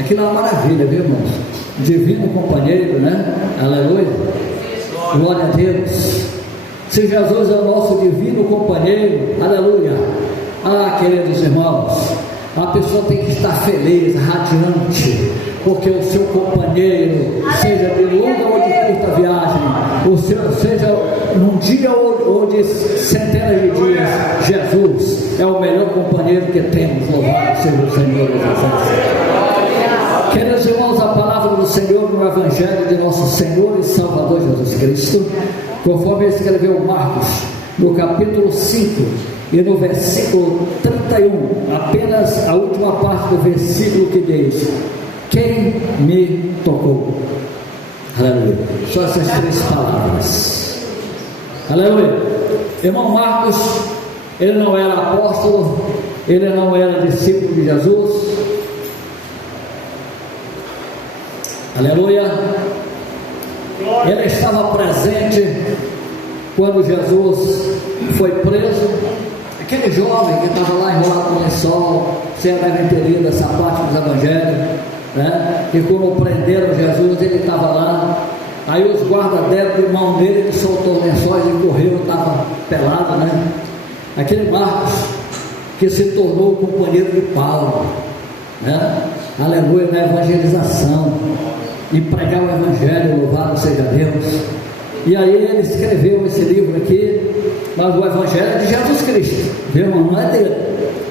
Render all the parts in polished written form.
Aquilo é uma maravilha, viu, irmãos? Divino companheiro, né? Aleluia. Glória a Deus. Se Jesus é o nosso divino companheiro, aleluia. Ah, queridos irmãos, a pessoa tem que estar feliz, radiante, porque o seu companheiro, seja de longa ou de curta viagem, o seu, seja num dia ou de centenas de dias, Jesus é o melhor companheiro que temos. Louvado seja o Senhor Jesus. Queridos irmãos, a palavra do Senhor no Evangelho de nosso Senhor e Salvador Jesus Cristo, conforme escreveu Marcos, no capítulo 5 e no versículo 31, apenas a última parte do versículo que diz: quem me tocou? Aleluia. Só essas três palavras. Aleluia. Irmão Marcos, ele não era apóstolo, ele não era discípulo de Jesus. Aleluia. Ele estava presente quando Jesus foi preso. Aquele jovem que estava lá enrolado no lençol, você devem ter lido essa parte dos evangelhos, né? E quando prenderam Jesus, ele estava lá. Aí os guardas deram de mão dele, ele soltou os lençóis e correu, estava pelado, né? Aquele Marcos que se tornou o companheiro de Paulo, né? Aleluia, na evangelização, em pregar o evangelho, louvado seja Deus. E aí ele escreveu esse livro aqui, mas o evangelho é de Jesus Cristo, viu, irmão? Não é dele,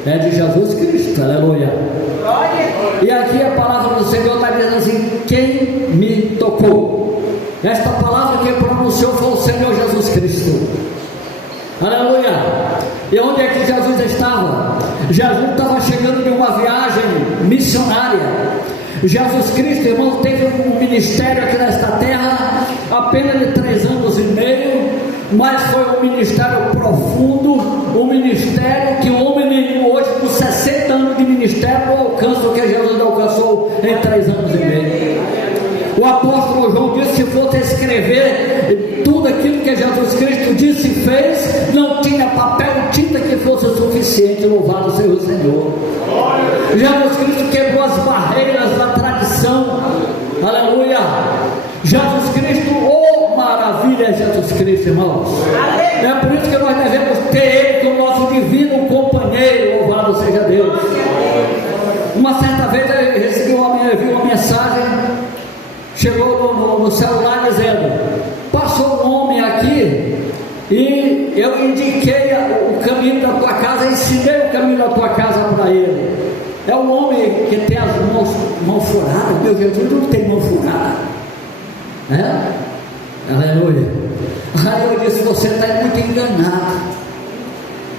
é de Jesus Cristo, aleluia. E aqui a palavra do Senhor está dizendo assim: quem me tocou? Esta palavra que pronunciou foi o Senhor Jesus Cristo, aleluia. E onde é que Jesus estava? Jesus estava chegando de uma viagem missionária. Jesus Cristo, irmão, teve um ministério aqui nesta terra apenas de 3 anos e meio, mas foi um ministério profundo, um ministério que homem nenhum hoje, com 60 anos de ministério, não alcança o que Jesus alcançou em 3 anos e meio. O apóstolo João disse: se fosse escrever tudo aquilo que Jesus Cristo disse e fez, não tinha papel e tinta que fosse suficiente. Louvado seja o Senhor. Jesus Cristo quebrou as barreiras da tradição, aleluia. Jesus Cristo, oh maravilha é Jesus Cristo, irmãos. É por isso que nós devemos ter Ele como nosso divino companheiro. Louvado seja Deus. Uma certa vez eu vi uma mensagem, chegou no celular dizendo: passou um homem aqui e eu indiquei o caminho da tua casa, ensinei o caminho da tua casa para ele. É um homem que tem as mãos furadas. Meu Jesus não tem mão furada, né? Aleluia. Aí eu disse: você está muito enganado.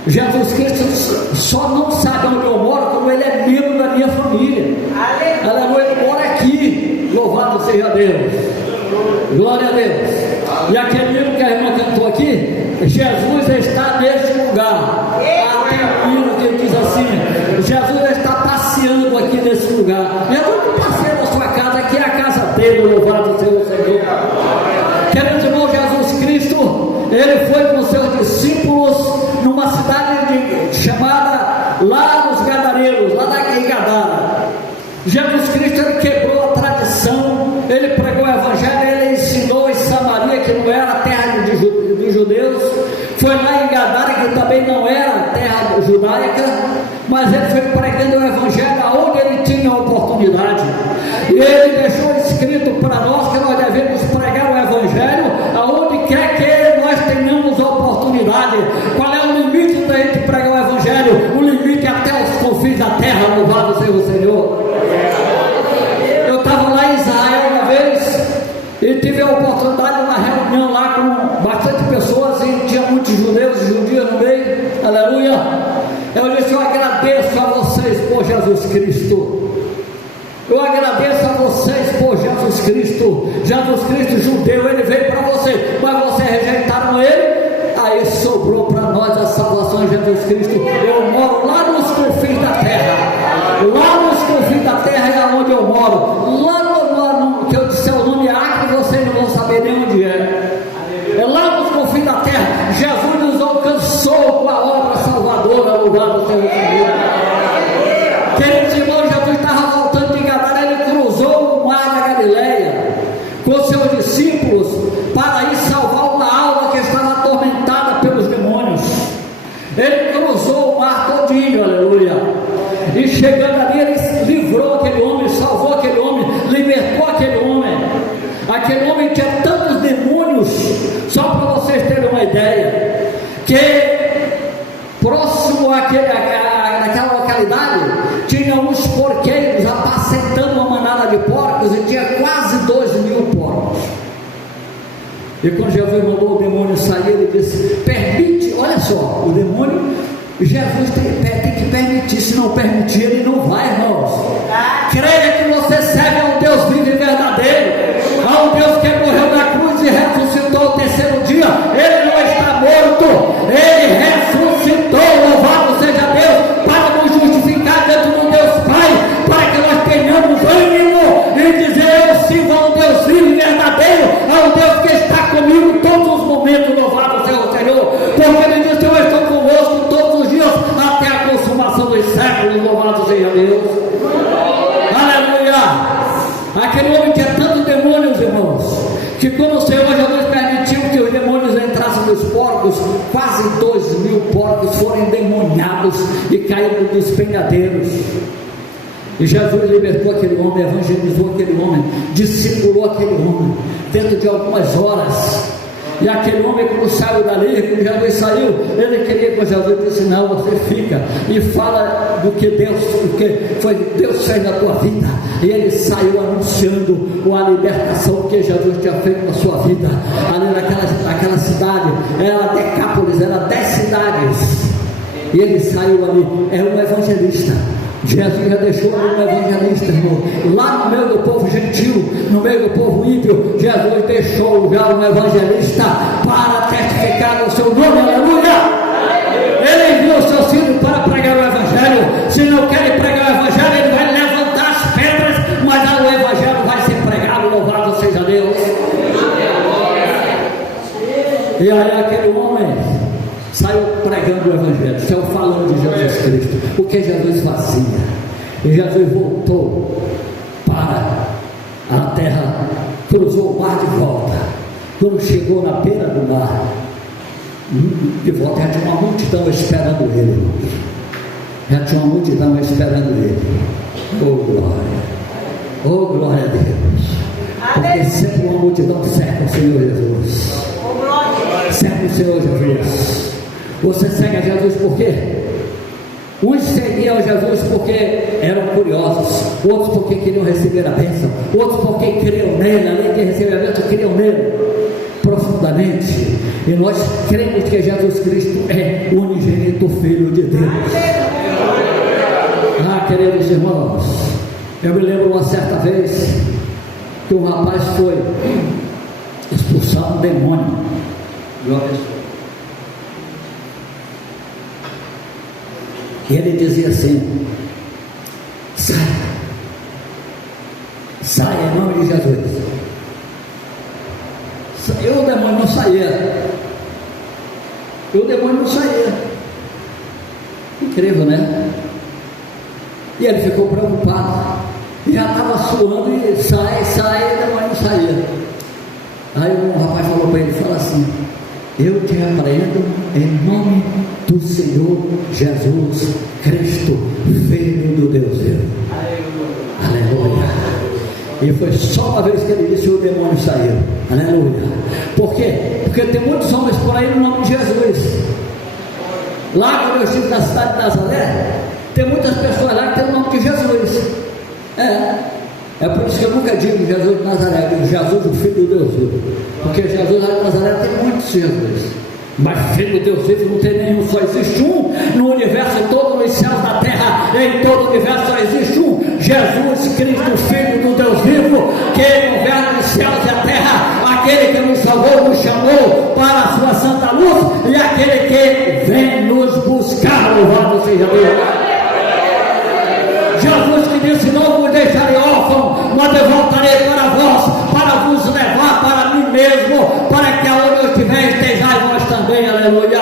Jesus Cristo só não sabe onde eu moro, como ele é membro da minha família. Aleluia. Ele mora aqui. Louvado seja Deus. Glória a Deus. E aquele livro que a irmã cantou aqui: Jesus está neste lugar. Tem um livro que diz assim: Jesus está passeando aqui nesse lugar. Jesus não passeia na sua casa, aqui é a casa dele. Louvado seja o Senhor. Queridos irmãos, Jesus Cristo, ele foi com seus discípulos numa cidade chamada lá nos Gadarenos, lá em Gadara. Jesus Cristo, ele quebrou a tradição, ele pregou o evangelho, ele ensinou em Samaria, que não era a terra dos judeus. Foi lá em Gadara, que também não era terra judaica, mas ele foi pregando o evangelho aonde ele tinha oportunidade. E ele deixou escrito para nós que nós devemos pregar o evangelho aonde quer que nós tenhamos oportunidade. Qual é o limite da gente pregar o evangelho? O limite é até os confins da terra. Louvado seja o Senhor. Eu estava lá em Israel uma vez e tive a oportunidade de uma reunião lá com bastante pessoas, e tinha muitos judeus e judias no meio, aleluia. Eu disse: eu agradeço a vocês por Jesus Cristo. Eu agradeço a vocês por Jesus Cristo. Jesus Cristo judeu, ele veio para você, mas vocês rejeitaram ele. Aí sobrou para nós a salvação em Jesus Cristo. Eu moro lá nos confins da terra. Lá nos confins da terra é onde eu moro. Lá no que eu disser o nome Acre, vocês não vão saber nem onde é. É lá nos confins da terra. Jesus nos alcançou com a obra salvadora. Louvado seja o Senhor. Queridos irmãos, Jesus estava voltando de Gadara, ele E quando Jesus mandou o demônio sair, ele disse: permite, olha só, o demônio, Jesus tem que permitir, se não permitir, ele não vai, irmãos. Creia que você serve a um Deus vivo e verdadeiro, a um Deus que morreu na cruz e ressuscitou ao terceiro dia. Ele não está morto, ele ressuscitou. Louvado seja Deus, para nos justificar diante do Deus Pai, para que nós tenhamos ânimo e dizer: eu sirvo a um Deus vivo e verdadeiro, a um Deus que está comigo todos os momentos. Louvado seja o Senhor, porque ele disse: eu estou convosco todos os dias até a consumação dos séculos. Louvado seja Deus. Aleluia. Aquele homem tinha tantos demônios, irmãos, que quando o Senhor Jesus permitiu que os demônios entrassem nos porcos, quase 2.000 porcos foram endemoniados e caíram dos penhadeiros. E Jesus libertou aquele homem, evangelizou aquele homem, discipulou aquele homem dentro de algumas horas. E aquele homem, quando saiu dali, quando Jesus saiu, ele queria que Jesus disse: não, você fica e fala do que Deus fez na tua vida. E ele saiu anunciando a libertação que Jesus tinha feito na sua vida. Ali naquela cidade, era Decápolis, era 10 cidades. E ele saiu ali, era um evangelista. Jesus já deixou um evangelista, irmão. Lá no meio do povo gentil, no meio do povo ímpio, Jesus deixou já um evangelista para testificar o seu nome. Aleluia! Ele enviou o seu filho para pregar o evangelho. Se não quer pregar o evangelho, ele vai levantar as pedras, mas o evangelho vai ser pregado. Louvado seja Deus. E aí aquele homem saiu pregando o evangelho, saiu falando de Jesus Cristo, o que Jesus fazia. E Jesus voltou para a terra, cruzou o mar de volta. Quando chegou na beira do mar, de volta, já tinha uma multidão esperando ele. Já tinha uma multidão esperando ele. Oh glória, oh glória a Deus. Porque sempre uma multidão cerca o Senhor Jesus. Cerca o Senhor Jesus. Você segue a Jesus por quê? Uns seguiam a Jesus porque eram curiosos, outros porque queriam receber a bênção, outros porque criam nele, além de receber a bênção, criam nele profundamente. E nós cremos que Jesus Cristo é o unigênito Filho de Deus. Ah, queridos irmãos, eu me lembro uma certa vez que um rapaz foi expulsar um demônio de uma pessoa. E ele dizia assim: sai em nome de Jesus. E o demônio não saía. Incrível, né? E ele ficou preocupado. E já estava suando e sai, e o demônio não saía. Aí um rapaz falou para ele, fala assim: eu te repreendo em nome do Senhor Jesus Cristo, Filho do Deus vivo. Aleluia. E foi só uma vez que ele disse, o demônio saiu. Aleluia. Por quê? Porque tem muitos homens por aí no nome de Jesus. Lá quando eu estive na cidade de Nazaré, tem muitas pessoas lá que tem o nome de Jesus. É por isso que eu nunca digo Jesus de Nazaré, eu digo Jesus, o Filho do Deus vivo. Porque Jesus lá de Nazaré tem muitos Jesus. Mas Filho do Deus vivo não tem nenhum, só existe um no universo todo, nos céus da terra, em todo o universo só existe um, Jesus Cristo, Filho do Deus vivo, que governa os céus e a terra, aquele que nos salvou, nos chamou para a sua santa luz, e aquele que vem nos buscar. Louvado seja Deus. Jesus que disse: não vos deixarei órfão, mas eu voltarei para vós, para vos levar para mim mesmo, para que aonde eu estiver estejais vós também. Aleluia.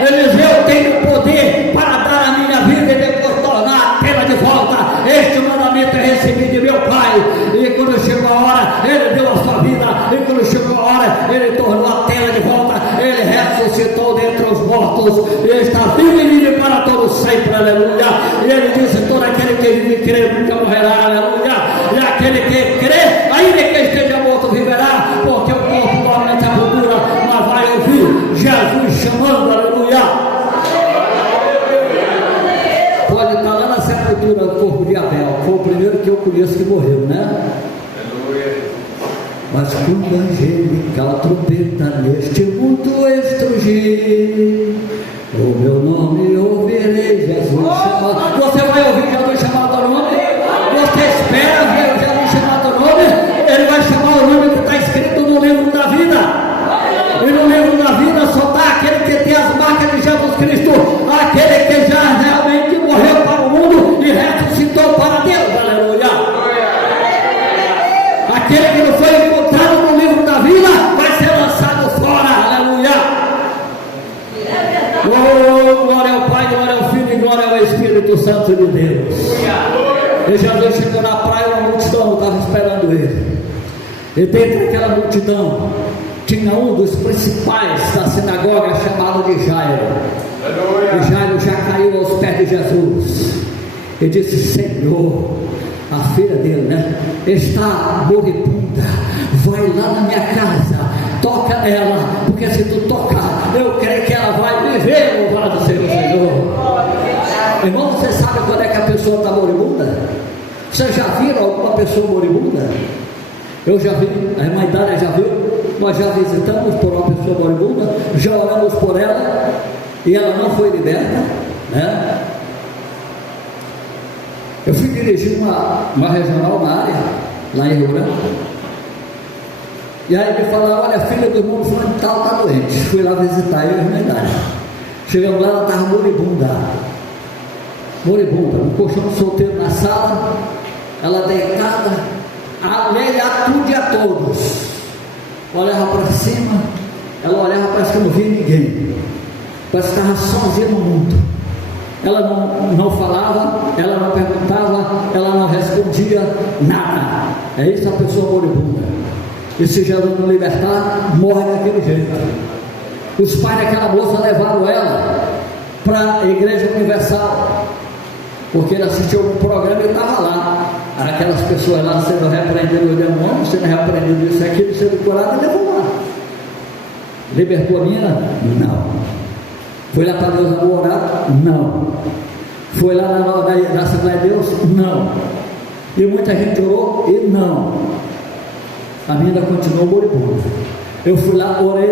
Eliseu tem o poder para dar a minha vida e depois tornar a tê-la de volta. Este mandamento é recebido de meu Pai. E quando chegou a hora, ele deu a sua vida. E quando chegou a hora, ele tornou a tê-la de volta. Ele ressuscitou dentre os mortos. E está vivo e vive para todos sempre. Aleluia. E ele disse: todo aquele que vive e crê nunca morrerá. Aleluia. E aquele que crê, ainda que esteja morto, viverá. Porque o corpo normalmente é cultura, mas vai ouvir Jesus chamando. Aleluia. Pode estar lá na sepultura do corpo de Abel. Foi o primeiro que eu conheço que morreu, né? mas quando a angelical trombeta neste mundo estrugir, o meu nome ouvirei Jesus chamar. Você vai ouvir Jesus chamar teu nome? Você espera ver Jesus chamar teu nome? Ele vai chamar o nome que está escrito no livro da vida. E no livro da vida só está aquele que tem as marcas de Jesus Cristo, aquele que já realmente morreu para o mundo e ressuscitou para Deus. Aleluia! Aquele que não foi encontrado no livro da vida vai ser lançado fora. Aleluia! Oh, glória ao Pai, glória ao Filho e glória ao Espírito Santo de Deus. E Jesus chegou na praia, uma multidão estava esperando ele. E dentro daquela multidão tinha um dos principais da sinagoga chamado de Jairo. E Jairo já caiu aos pés de Jesus e disse: Senhor, a filha dele, está moribunda, vai lá na minha casa, toca nela, porque se tu tocar, eu creio que ela vai viver. Louvado seja o Senhor. Irmão, você sabe quando é que a pessoa está moribunda? Você já viu alguma pessoa moribunda? Eu já vi, a irmã Idália já viu. Nós já visitamos por uma pessoa moribunda, já oramos por ela e ela não foi liberta, Eu fui dirigir uma regional, uma área lá em Rio Branco, e aí me falaram: olha, a filha do irmão fulano de tal está doente. Fui lá visitar eu e a irmã Idália. Chegamos lá, ela estava moribunda, no colchão solteiro na sala, ela deitada, a mulher atunde a todos. Olhava para cima, ela olhava, parece que não via ninguém, parece que estava sozinha no mundo. Ela não falava, ela não perguntava, ela não respondia nada. É isso a pessoa moribunda. E se Jesus não libertar, morre daquele jeito. Os pais daquela moça levaram ela para a Igreja Universal, porque ele assistiu um programa e estava lá. Aquelas pessoas lá sendo repreendidas o demônio, sendo repreendido isso e aquilo, sendo curado, e levou lá. Libertou a menina? Não. Foi lá para Deus orar? Não. Foi lá na Assembleia de Deus? Não. E muita gente orou e não. A menina continuou moribunda. Eu fui lá, orei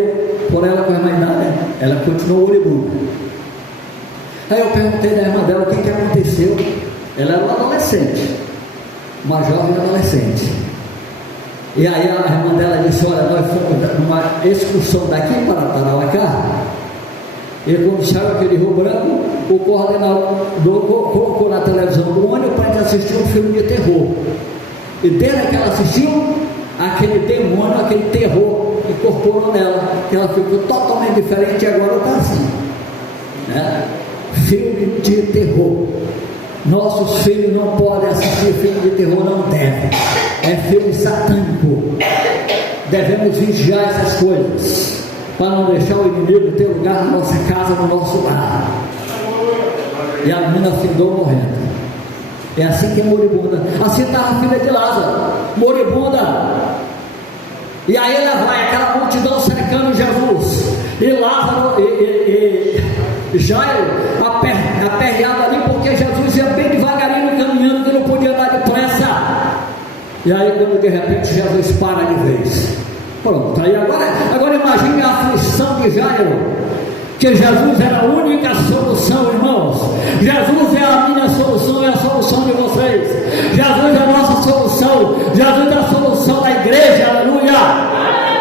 por ela com a irmã Inália, ela continuou moribunda. Aí eu perguntei da irmã dela o que aconteceu. Ela era uma adolescente, uma jovem adolescente. E aí a irmã dela disse: olha, nós fomos numa excursão daqui para Tarauacá, e quando saiu aquele Rio Branco, o coordenador colocou na televisão do ônibus para a gente assistir um filme de terror. E desde que ela assistiu, aquele demônio, aquele terror incorporou nela, que ela ficou totalmente diferente e agora está assim, Filme de terror. Nossos filhos não podem assistir filme de terror, não devem. É filme satânico. Devemos vigiar essas coisas, para não deixar o inimigo ter lugar na nossa casa, no nosso lar. E a menina findou morrendo. É assim que é moribunda. Assim estava a filha de Lázaro, moribunda. E aí ela vai, aquela multidão cercando Jesus, e Lázaro e Jairo aperreado ali, porque Jesus ia bem devagarinho caminhando, que não podia andar depressa. E aí quando de repente Jesus para de vez. Pronto, aí agora imagine a aflição de Jairo, que Jesus era a única solução, irmãos. Jesus é a minha solução, é a solução de vocês. Jesus é a nossa solução. Jesus é a solução da igreja, aleluia.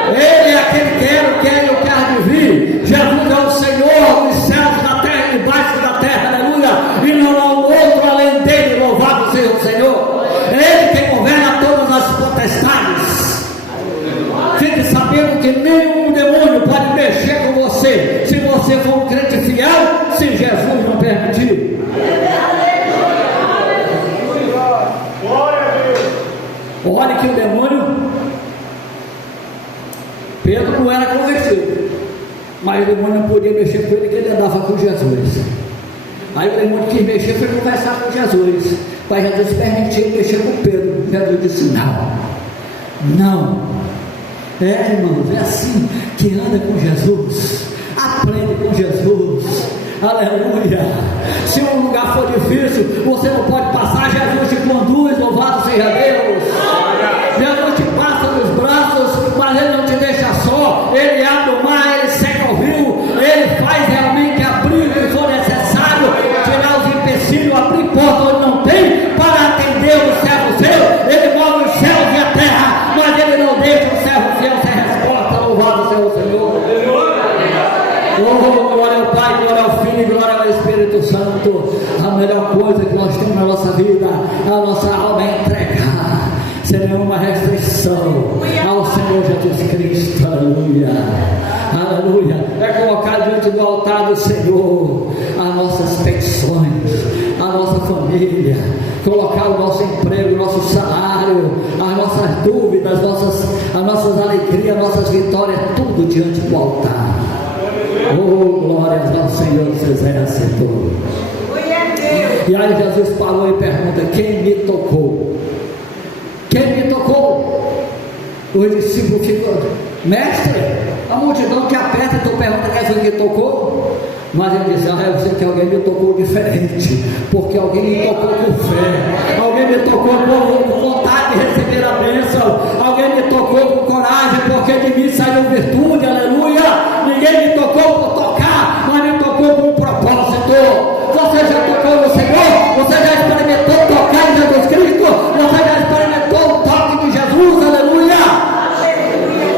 Ele é aquele que era, o que é e o que há de vir. Jesus é o Senhor dos céus, da terra e debaixo da terra, aleluia. E não há um outro além dele, louvado seja o Senhor. É Ele quem governa todas as potestades. Fique sabendo que nenhum demônio pode mexer com você, se você for um crente fiel, se Jesus não permitir. Olha que o demônio, Pedro não era convertido, mas o demônio não podia mexer com ele, que ele andava com Jesus. Aí o demônio quis mexer, foi conversar com Jesus, para Jesus permitir mexer com Pedro. Pedro disse: não. Irmãos, é assim que anda com Jesus, aprende com Jesus, aleluia. Se um lugar for difícil, você não pode passar, Jesus te conduz, louvado seja Deus. Jesus te passa nos braços sem nenhuma restrição ao Senhor Jesus Cristo. Aleluia, aleluia. É colocar diante do altar do Senhor as nossas petições, a nossa família, colocar o nosso emprego, o nosso salário, as nossas dúvidas, as nossas alegrias, as nossas vitórias, tudo diante do altar. Oh, glórias ao Senhor dos Exércitos. E aí Jesus parou e pergunta: quem me tocou? Quem me tocou? Os discípulos ficam: mestre, a multidão te aperta e tu pergunta quem foi que tocou? Mas ele diz: eu sei que alguém me tocou diferente, porque alguém me tocou com fé, alguém me tocou com vontade de receber a bênção, alguém me tocou com coragem, porque de mim saiu virtude. Aleluia. Ninguém me tocou por tocar, mas me tocou com um propósito. Você já tocou no Senhor? Você já experimentou tocar em Jesus Cristo? Você já experimentou o toque de Jesus? Aleluia.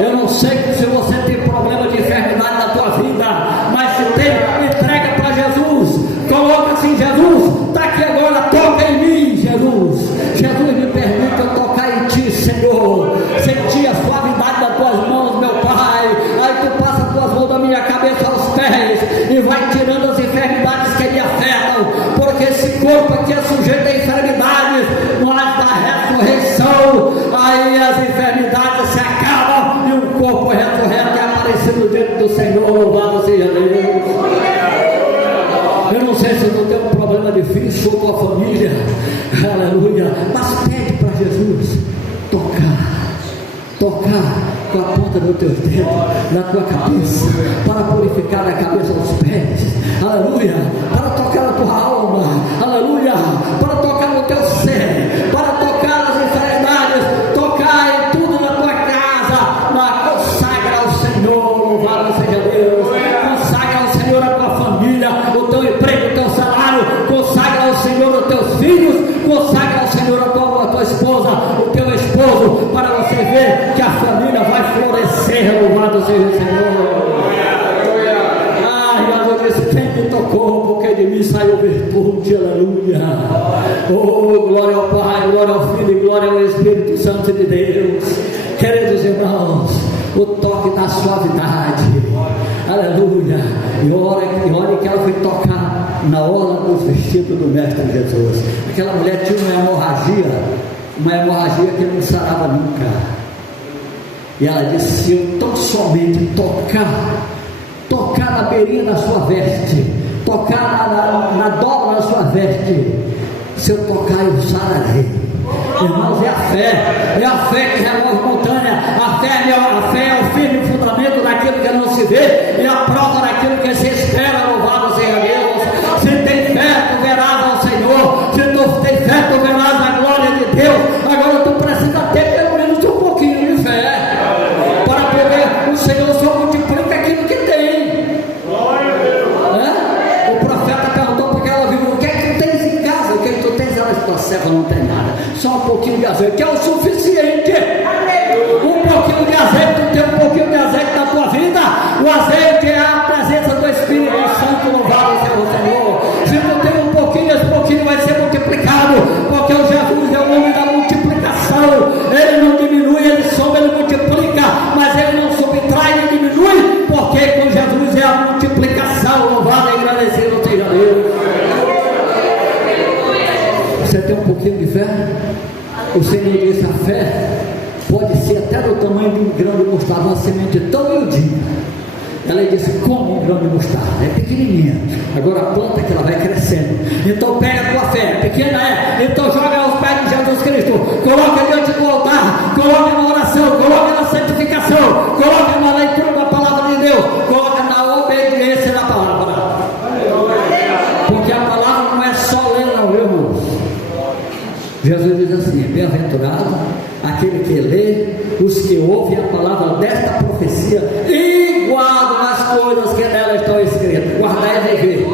Eu não sei se você tem problema de enfermidade na tua vida, mas se tem, entrega para Jesus. Coloca assim: Jesus, está aqui agora, toca em mim, Jesus. Jesus, me permite eu tocar em ti, Senhor. Sentir a suavidade das tuas mãos, meu Pai. Aí tu passa as tuas mãos da minha cabeça aos pés e vai tirando as enfermidades que me afetam, porque esse corpo aqui é sujeito a enfermidades, mas da ressurreição, aí as enfermidades se acabam e o corpo ressurreto é aparecido diante do Senhor. Louvado seja Deus. Eu não sei se tu tem um problema difícil ou tua família, aleluia, mas pede para Jesus tocar com a ponta do teu dedo na tua cabeça, para purificar a cabeça aos pés, aleluia, para tocar na tua alma, aleluia, para tocar no teu ser, para tocar nas enfermidades, tocar em tudo na tua casa, consagra ao Senhor. Louvado seja Deus. Consagra ao Senhor a tua família, o teu emprego, o teu salário, consagra ao Senhor os teus filhos, consagra ao Senhor a tua esposa, o teu esposo, para você ver que a família vai florescer. Louvado seja o Senhor. Jesus disse: quem me tocou, porque de mim saiu virtude. Aleluia. Oh, glória ao Pai, glória ao Filho e glória ao Espírito Santo de Deus. Queridos irmãos, o toque da suavidade, aleluia. E olha que ela foi tocar na orla dos vestidos do Mestre Jesus. Aquela mulher tinha uma hemorragia que não sarava nunca. E ela disse: se eu tão somente tocar na beirinha da sua veste, tocar na dobra da sua veste, se eu tocar eu sararei. Irmãos, é a fé que remove montanha. A fé é o firme fundamento daquilo que não se vê e a prova daquilo que se espera. Louvado seja Deus. Se tem fé, tu verás ao Senhor. Se tu tem fé, tu verás a glória de Deus. Agora tu precisa ter pelo menos um pouquinho de fé, para poder, o Senhor só multiplica aquilo que tem. O profeta perguntou porque ela viu: o que é que tu tens em casa? O que é que tu tens? Ela disse: tua serva não tem nada, só um pouquinho de azeite, que é o suficiente. Um pouquinho de azeite, tu tem um pouquinho de azeite na tua vida. O azeite é a presença do Espírito Santo. Louvado seja o Senhor. Se tu tem um pouquinho, esse pouquinho vai ser multiplicado, porque o Jesus é o homem da multiplicação. Ele não diminui, ele soma, ele multiplica, mas ele não subtrai nem diminui, porque com Jesus é a multiplicação. Louvado e agradecido seja Deus. Você tem um pouquinho de fé? O Senhor disse: a fé pode ser até do tamanho de um grão de mostarda, uma semente tão miudinha. Ela disse: como um grão de mostarda, é pequenininha. Agora a planta que ela vai crescendo. Então pega a tua fé, pequena então joga aos pés de Jesus Cristo, coloca diante do altar, coloca na oração, coloca na santificação, coloca na leitura da palavra de Deus, coloca na obediência da palavra. Porque a palavra não é só ler, não, meu irmão. Jesus diz assim: bem-aventurado aquele que lê, os que ouvem a palavra desta profecia e guardam as coisas que nela estão escritas. Guardar é viver.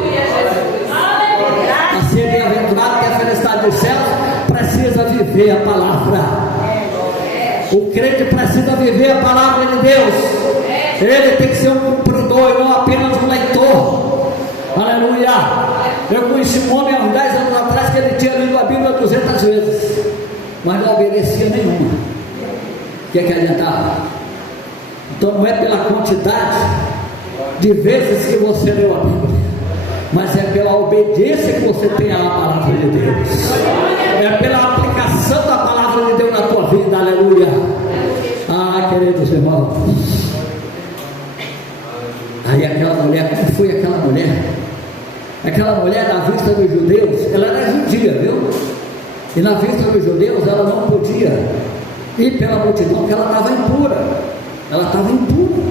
A ser bem-aventurado, que é a felicidade dos céus, precisa viver a palavra. O crente precisa viver a palavra de Deus. Ele tem que ser um cumpridor e não apenas um leitor. Aleluia. Eu conheci um homem há uns 10 anos atrás que ele tinha lido a Bíblia 200 vezes. mas não obedecia nenhuma. O que é que adiantava? Então não é pela quantidade de vezes que você leu a Bíblia, mas é pela obediência que você tem à palavra de Deus, é pela aplicação da palavra de Deus na tua vida. Aleluia. Ah, queridos irmãos, aí aquela mulher, como foi aquela mulher? Aquela mulher, na vista dos judeus, ela era judia, viu? E na vista dos judeus, ela não podia ir pela multidão, porque ela estava impura. Ela estava impura.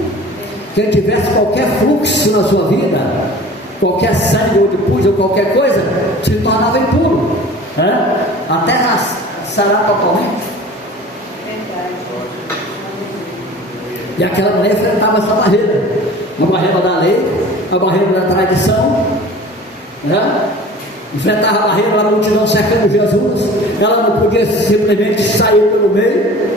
Quem tivesse qualquer fluxo na sua vida, qualquer sangue ou de pus ou qualquer coisa, se tornava impuro, né? Até sarar totalmente. E aquela mulher enfrentava essa barreira, a barreira da lei, a barreira da tradição, né? Enfrentava a barreira da multidão cercando Jesus. Ela não podia simplesmente sair pelo meio.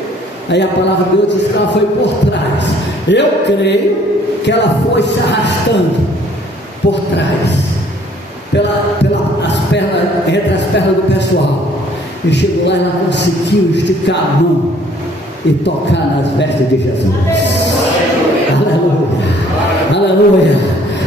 Aí a palavra de Deus diz que ela foi por trás. Eu creio que ela foi se arrastando por trás, entre as pernas do pessoal, e chegou lá e ela conseguiu esticar a mão e tocar nas vestes de Jesus. Aleluia, aleluia.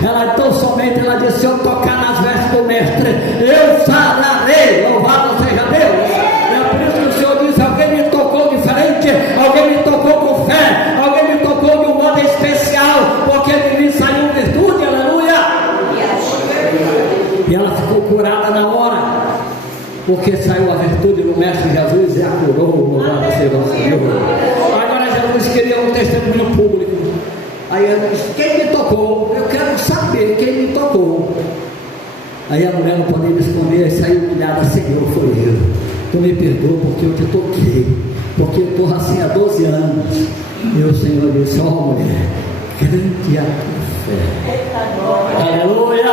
Ela então somente ela disse: se eu tocar nas vestes do mestre, eu sararei. Louvado seja Deus. É por isso que o Senhor diz: alguém me tocou diferente, alguém me tocou com fé, alguém me tocou de um modo especial, porque de mim saiu virtude. Aleluia. E ela ficou curada na hora, porque saiu a virtude do mestre Jesus e a curou. Louvado seja o Senhor. Agora Jesus queria um testemunho público. Aí ela disse: quem me tocou? Eu quero saber quem me tocou. Aí a mulher não podia responder, e saiu humilhada: Senhor, foi eu. Tu me perdoa porque eu te toquei, porque eu estou assim há 12 anos. E o Senhor disse: ó mulher, grande é a tua fé. Aleluia,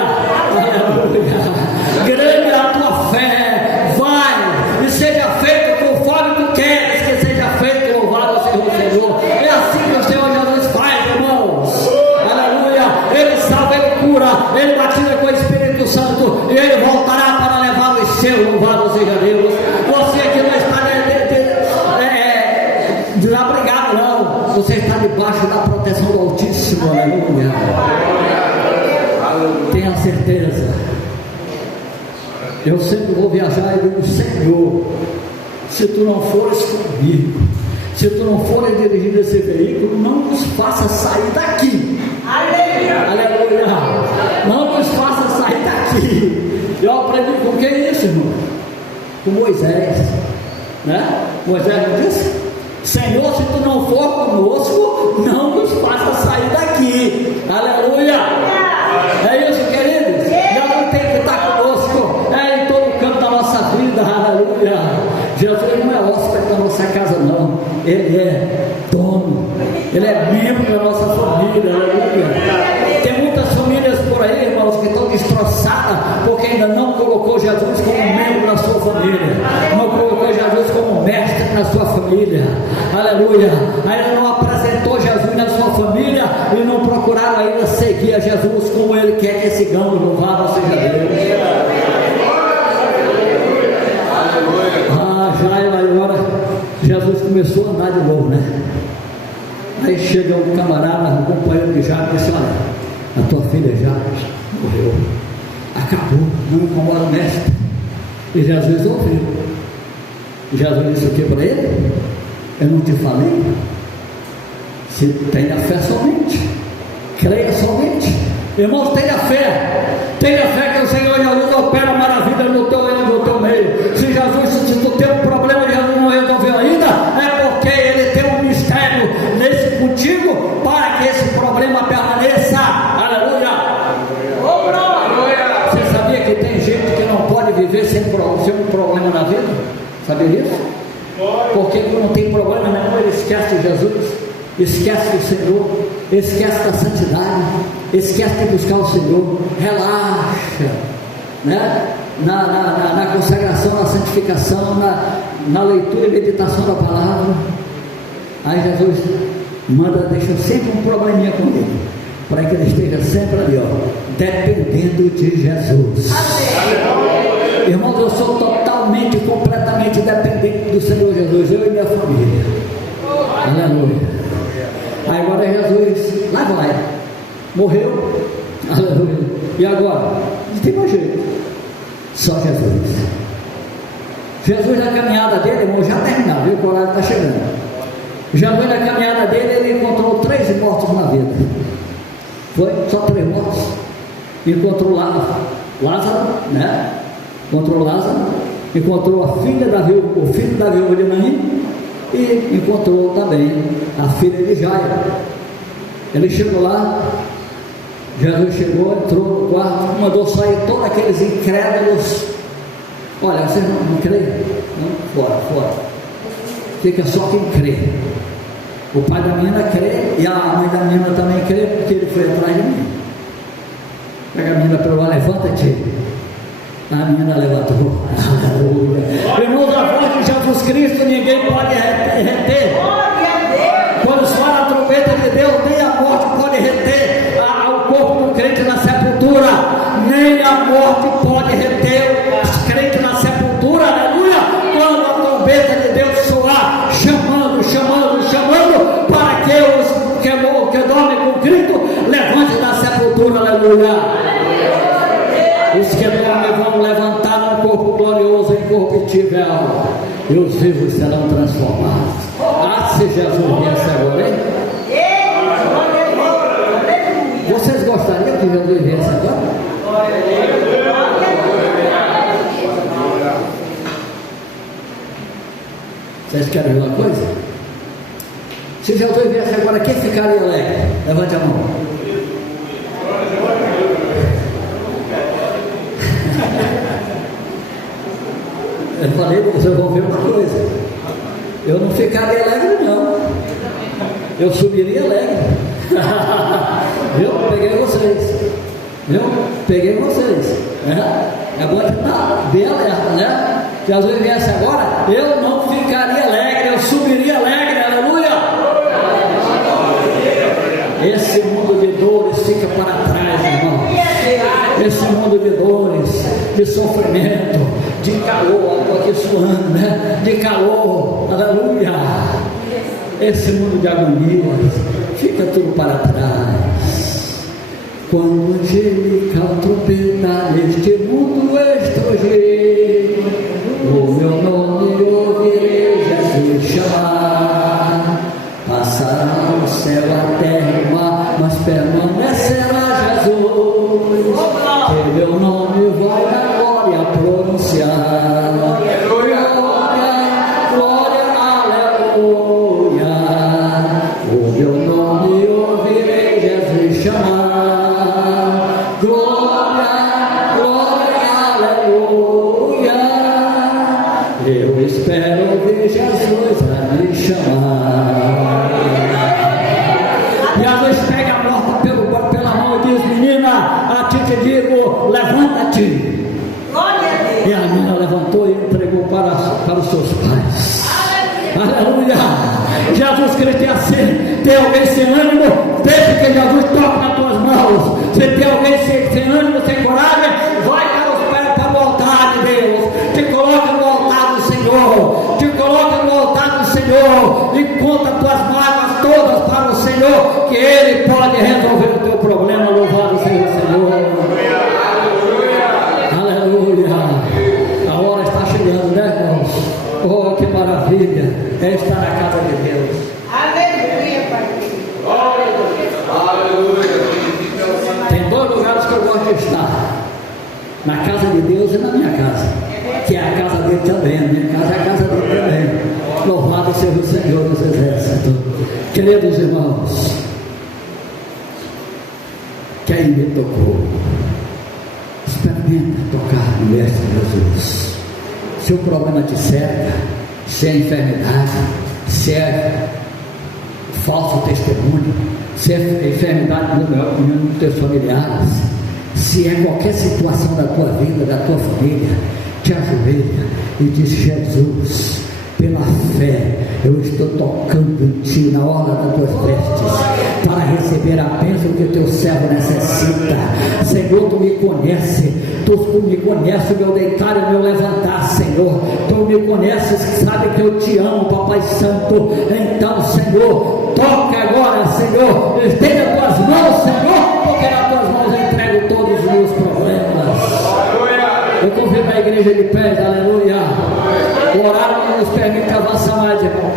aleluia. Grande é a tua fé. Vai e seja feito conforme tu queres que seja feito. Louvado seja o Senhor. É assim que o Senhor Jesus faz, irmãos. Aleluia. Ele salva, ele cura, ele batiza com o Espírito Santo e ele voltará para levar os seus. Louvado seja Deus. Você que não está desabrigado, não. Você está debaixo da proteção do Altíssimo. Aleluia. Tenha certeza. Eu sempre vou viajar e digo: Senhor, se tu não fores comigo, se tu não fores dirigindo esse veículo, não nos faça sair daqui. Aleluia. Aleluia. Não nos faça sair daqui. Eu aprendi com quem isso, irmão? Com Moisés, né? Moisés não disse: Senhor, se tu não for conosco, não nos faça sair daqui. Aleluia. É isso, queridos. Jesus tem que estar conosco, em todo canto da nossa vida. Aleluia. Jesus não é hóspede da nossa casa, não. Ele é dono, ele é membro da nossa família. Aleluia. Tem muitas famílias por aí, irmãos, que estão destroçadas porque ainda não colocou Jesus como membro da sua família, não colocou Jesus como mestre na sua família. Aleluia. Ainda não apresentou Jesus na sua família e não procuraram ainda seguir a Jesus como ele quer que sigamos. Louvado seja Deus. Já agora Jesus começou a andar de novo, né? Aí chega um camarada, um companheiro de Jacó, e disse: olha, a tua filha já morreu, acabou, não incomoda o mestre. E Jesus ouviu. E Jesus disse o que para ele? Eu não te falei? Se tenha fé somente, creia somente. Irmãos, tenha fé que o Senhor Jesus opera maravilha no teu meio. Se Jesus, se tu tem um problema e Jesus não resolveu ainda, é porque ele tem um mistério nesse contigo para que esse problema permaneça. Aleluia. Você sabia que tem gente que não pode viver sem um problema na vida? Sabia disso? Porque quando não tem problema nenhum, ele esquece de Jesus, esquece do Senhor, esquece da santidade, esquece de buscar o Senhor. Relaxa, né? Na consagração, na santificação, na leitura e meditação da palavra. Aí Jesus deixa sempre um probleminha com ele, para que ele esteja sempre ali, ó, dependendo de Jesus. Irmãos, eu sou totalmente totalmente, completamente dependente do Senhor Jesus, eu e minha família. Aleluia. Aí agora Jesus, lá vai, morreu, aleluia. E agora? Não tem mais jeito, só Jesus. Jesus na caminhada dele, irmão, já terminou, viu? O horário está chegando. Jesus na caminhada dele, ele encontrou 3 mortos na vida. Foi? Só 3 mortos. Encontrou Lázaro, né? Encontrou Lázaro, encontrou a filha da viúva, o filho da viúva de Naim, e encontrou também a filha de Jairo. Ele chegou lá, Jesus chegou, entrou no quarto, mandou sair todos aqueles incrédulos. Olha, vocês não creem? Não, fora. Fica só quem crê. O pai da menina crê e a mãe da menina também crê, porque ele foi atrás de mim. Pega a menina pelo ar, levanta-te. A menina levantou. Irmãos, a voz de Jesus Cristo ninguém pode reter. Quando soar a trombeta de Deus, nem a morte pode reter o corpo do crente na sepultura, nem a morte pode reter os crentes na sepultura. Aleluia! Quando a trombeta de Deus soar, chamando para que dorme com Cristo, levante da sepultura. Aleluia! Os que dormem vão levantar um corpo glorioso, incorruptível, e os vivos serão transformados. Se Jesus viesse agora, hein? Vocês gostariam que Jesus viesse agora? Vocês querem ver uma coisa? Se Jesus viesse agora, quem ficaria alegre? Levante a mão. Eu falei, vocês vão ver uma coisa. Eu não ficaria alegre, não. Eu subiria alegre. Viu? Peguei vocês. Viu? Peguei vocês. É bom de estar bem alerta, né? Se Jesus viesse agora, eu não ficaria alegre, eu subiria alegre. Aleluia! Esse mundo de dores fica para trás, irmão. Esse mundo de dores, de sofrimento, de calor, estou aqui suando, né? De calor, aleluia. Esse mundo de agonia, fica tudo para trás. Quando angelical trombeta neste mundo estrugir, o meu nome ouvirei Jesus chamar. Passará o céu, a terra e o mar, mas permanecerá Jesus. Que meu nome vai na glória pronunciar. Glória, glória, aleluia. O meu nome ouvirei Jesus chamar. Glória, glória, aleluia. Eu espero ouvir Jesus a me chamar. Jesus pega a morta pela mão e diz: menina, a ti te digo, levanta-te. E a menina levantou e entregou para os seus pais. Aleluia! Jesus Cristo é assim. Tem alguém sem ânimo? Deixa que Jesus toque nas tuas mãos. Se tem alguém sem ânimo, sem coragem, vai para os pés, para o altar de Deus. Te coloca no altar do Senhor. Te coloca no altar do Senhor. E conta tuas mágoas todas para o Senhor, que Ele pode resolver o teu problema. Louvado seja o Senhor. Aleluia! A hora está chegando, né, irmãos? Oh, que maravilha é estar na casa de Deus. Aleluia, Pai. Tem 2 lugares que eu gosto de estar: na casa de Deus e na minha casa, que é a casa dele também. A minha casa é a casa dele também. Louvado seja o Senhor dos Exércitos. Queridos irmãos, quem me tocou, experimenta tocar no Mestre Jesus. Se o problema te cerca, se é enfermidade, se é falso testemunho, se é enfermidade nos teus familiares, se é qualquer situação da tua vida, da tua família, te ajoelha e diz: Jesus, pela fé Eu estou tocando em Ti na hora das Tuas vestes, para receber a bênção que o Teu servo necessita. Senhor, Tu me conheces, Tu me conheces o meu deitar e o meu levantar, Senhor. Tu me conheces, sabe que eu Te amo, Papai Santo. Então, Senhor, toca agora, Senhor, estenda as Tuas mãos, Senhor, porque nas Tuas mãos eu entrego todos os meus problemas. Eu convido a igreja de pé, aleluia. O horário não nos permite avançar mais, irmão.